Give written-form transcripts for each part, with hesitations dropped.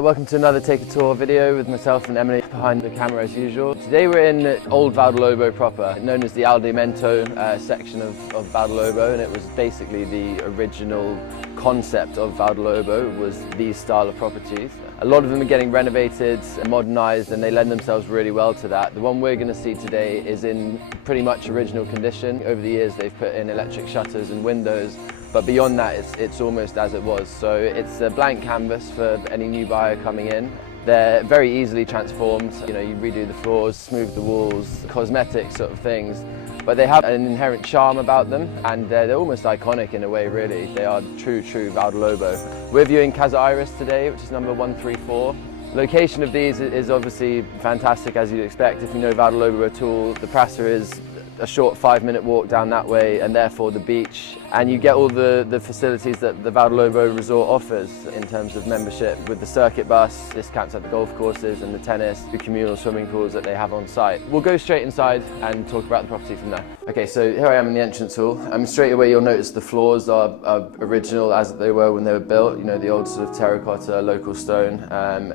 Welcome to another Take a Tour video with myself and Emily behind the camera as usual. Today we're in old Lobo proper, known as the aldeamento section of Lobo, and it was basically the original concept of Lobo was these style of properties. A lot of them are getting renovated and modernised, and they lend themselves really well to that. The one we're going to see today is in pretty much original condition. Over the years they've put in electric shutters and windows, but beyond that it's almost as it was. So it's a blank canvas for any new buyer coming in. They're very easily transformed. You know, you redo the floors, smooth the walls, cosmetic sort of things. But they have an inherent charm about them, and they're almost iconic in a way, really. They are true Vale Lobo. We're viewing Casa Iris today, which is number 134. Location of these is obviously fantastic, as you'd expect. If you know Vale Lobo at all, the Praça is a short 5-minute walk down that way, and therefore the beach. And you get all the facilities that the Vale Lobo resort offers in terms of membership, with the circuit bus, discounts at the golf courses and the tennis, the communal swimming pools that they have on site. We'll go straight inside and talk about the property from there. Okay, so here I am in the entrance hall. Straight away you'll notice the floors are original as they were when they were built. You know, the old sort of terracotta local stone.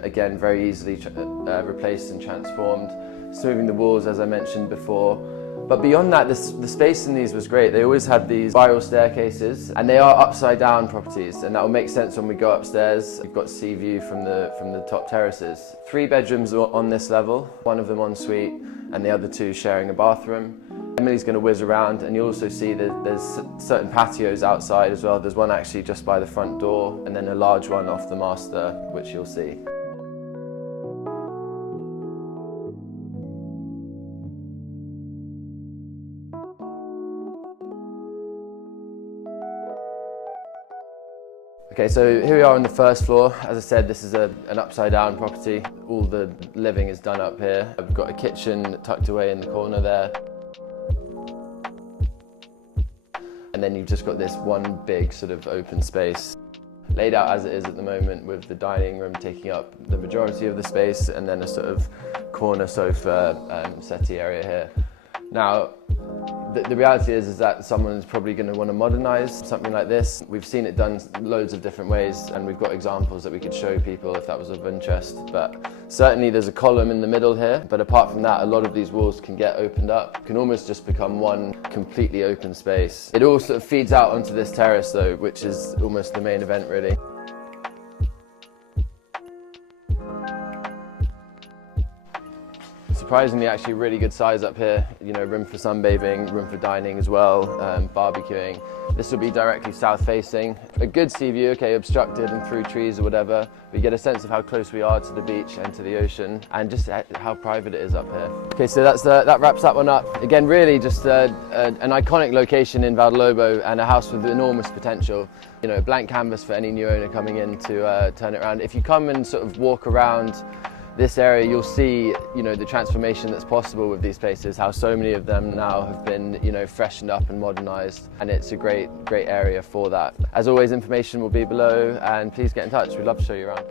Again, very easily replaced and transformed. Smoothing the walls, as I mentioned before. But beyond that, the space in these was great. They always had these spiral staircases, and they are upside down properties, and that will make sense when we go upstairs. You've got sea view from the top terraces. 3 bedrooms on this level, one of them en suite, and the other 2 sharing a bathroom. Emily's going to whiz around, and you'll also see that there's certain patios outside as well. There's one actually just by the front door, and then a large one off the master, which you'll see. Okay, so here we are on the first floor. As I said, this is an upside down property. All the living is done up here. I've got a kitchen tucked away in the corner there. And then you've just got this one big sort of open space. Laid out as it is at the moment, with the dining room taking up the majority of the space, and then a sort of corner sofa settee area here. Now, the reality is that someone's probably going to want to modernise something like this. We've seen it done loads of different ways, and we've got examples that we could show people if that was of interest. But certainly there's a column in the middle here, but apart from that, a lot of these walls can get opened up. It can almost just become one completely open space. It all sort of feeds out onto this terrace though, which is almost the main event really. Surprisingly, actually really good size up here. You know, room for sunbathing, room for dining as well, barbecuing. This will be directly south facing. A good sea view, okay, obstructed and through trees or whatever. We get a sense of how close we are to the beach and to the ocean, and just how private it is up here. Okay, so that wraps that one up. Again, really just an iconic location in Vale Lobo, and a house with enormous potential. You know, a blank canvas for any new owner coming in to turn it around. If you come and sort of walk around this area, you'll see, you know, the transformation that's possible with these places, how so many of them now have been, you know, freshened up and modernised, and it's a great area for that. As always, information will be below, and please get in touch. We'd love to show you around.